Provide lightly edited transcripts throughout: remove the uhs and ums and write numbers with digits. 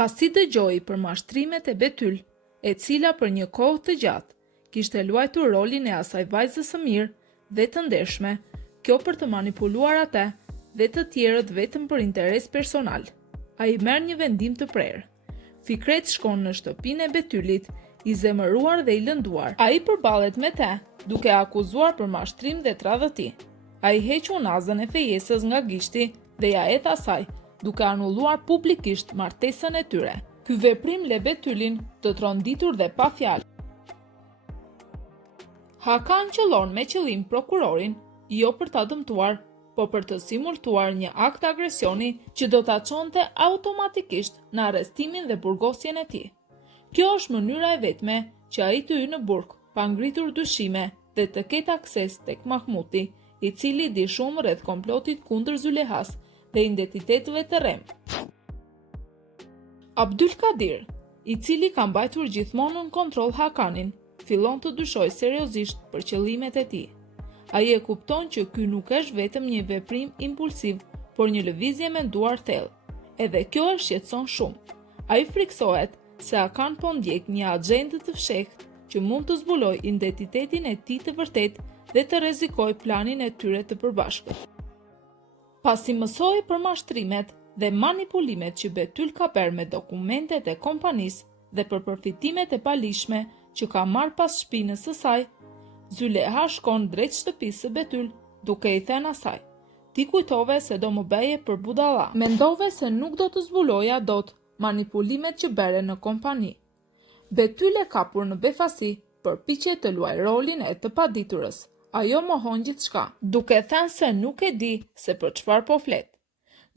Pasi dëgjoi për mashtrimet e Betyl, e cila për një kohë të gjatë kishte luajtur rolin e asaj vajzës së mirë dhe të ndershme, kjo për të manipuluar atë dhe të tjerët vetëm për interes personal, ai merr një vendim të prerë. Fikret shkon në shtëpinë e Betylit, i zemëruar dhe i lënduar. Ai përballet me të, duke akuzuar për mashtrim dhe tradhti. Ai heq unazën e fejesës nga gishti dhe ja et asaj, duke anulluar publikisht martesën e tyre. Ky veprim le Betylin të tronditur dhe pa fjalë. Hakan qëllon me qëllim prokurorin, jo për ta dëmtuar, po për të simultuar një akt agresioni që do ta çonte automatikisht në arrestimin dhe burgosjen e tij. Kjo është mënyra e vetme që ai të hyjë në burg, pa ngritur dyshime dhe të ketë akses tek Mahmuti, i cili di shumë rreth komplotit kundër Zülehas dhe identitetëve të rrem. Abdulkadir, i cili ka mbajtur gjithmonë në kontroll Hakanin, fillon të dyshojë seriozisht për qëllimet e tij. Ai e kupton që ky nuk është vetëm një veprim impulsiv, por një lëvizje menduar thellë. Edhe kjo e shqetëson shumë. Ai friksohet se Hakan po ndjek një agjendë të fshehtë që mund të zbulojë identitetin e tij të vërtetë dhe të rrezikojë planin e tyre të përbashkët. Pasi mësoi për mashtrimet dhe manipulimet që Betyl ka bërë me dokumentet e kompanisë dhe për përfitimet e palishme që ka marrë pas shpinës së saj, Züleha shkon drejt shtëpisë së Betyl, duke i thënë asaj: "Ti kujtove se do më bëje për budalla. Mendove se nuk do të zbuloja dot manipulimet që bëre në kompani." Betyl e kapur në befasi, përpiqet të luajë rolin e të paditurës. Ajo mohon gjithçka, duke thënë se nuk e di se për çfarë po flet.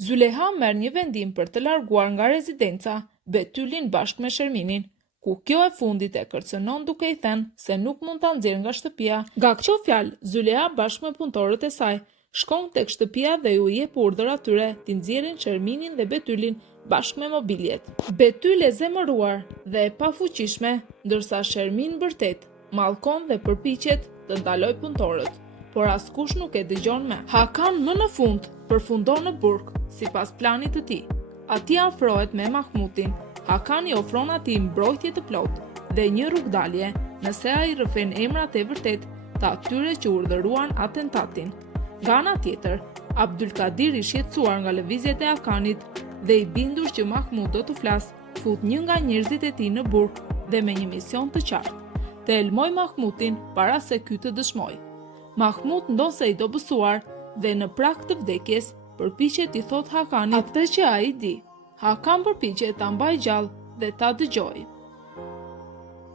Züleha merr një vendim për të larguar nga rezidenca Betylin bashkë me Sherminin, ku kjo e fundit e kërcënon duke i thënë se nuk mund ta nxjerrë nga shtëpia. Nga kjo fjalë, Züleha bashkë me punëtorët e saj shkon tek shtëpia dhe ju jep urdhër atyre të nxjerrin Sherminin dhe Betylin bashkë me mobiljet. Betyl e zemëruar dhe e pafuqishme, ndërsa Shermin bërtet mallkon dhe përpiqet të ndalojë punëtorët, por askush nuk e dëgjon më. Hakan më në fund përfundon në burg sipas planit të tij. Ati afrohet me Mahmutin. Hakan i ofron atij mbrojtje të plotë dhe një rrugdalje nëse ai rrëfen emrat e vërtet të atyre që urdhëruan atentatin. Nga ana tjetër, Abdulkadir i shqetësuar nga lëvizjet e Hakanit dhe i bindur që Mahmut do të flasë, fut një nga njerëzit e tij në burg dhe me një mision të qartë, të elmoj Mahmutin para se ky të dëshmoj. Mahmut ndon se i dobësuar dhe në prag të vdekjes përpiqet i thot Hakanit atë që ai di. Hakan përpiqet ta mbajë gjallë dhe ta dëgjojë.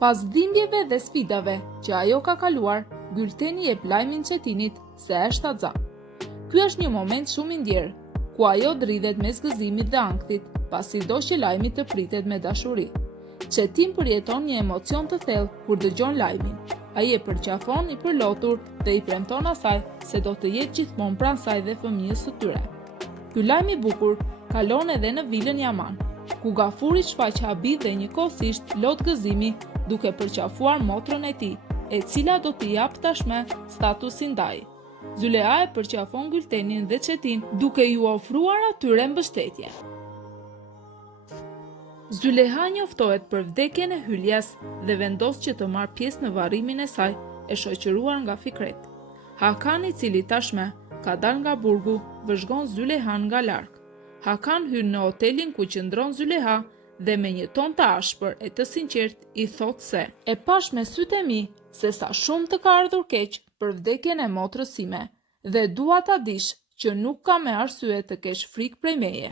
Pas dhimbjeve dhe sfidave që ajo ka kaluar, Gülteni jep lajmin Çetinit se është Axha. Ky është një moment shumë i ndjerë, ku ajo dridhet mes gëzimit dhe ankthit, pasi do që lajmi të pritet me dashuri. Çetin përjeton një emocion të thellë kur dëgjon lajmin. Ai e përqafon i përlotur dhe i premton asaj se do të jetë gjithmonë pranë saj dhe fëmijës së tyre. Ky lajm i bukur kalon edhe në vilën Yaman, ku Gafuri shfaq habi dhe njëkohësisht lot gëzimi duke përqafuar motrën e tij, e cila do t'i jap tashmë statusin ndaj. Züleha e përqafon Gültenin dhe Çetin duke ju ofruar atyre mbështetje. Züleha njoftohet për vdekjen e Hyljas dhe vendos që të marrë pjesë në varrimin e saj, e shoqëruar nga Fikret. Hakan, i cili tashmë ka dalë nga burgu, vëzhgon Zülehan nga larg. Hakan hyn në hotelin ku qëndron Züleha dhe me një ton të ashpër e të sinqert i thot se: "E pash me sytë e mi se sa shumë të ka ardhur keq për vdekjen e motrës sime dhe dua ta dish që nuk ka me arsye të kesh frikë prej meje."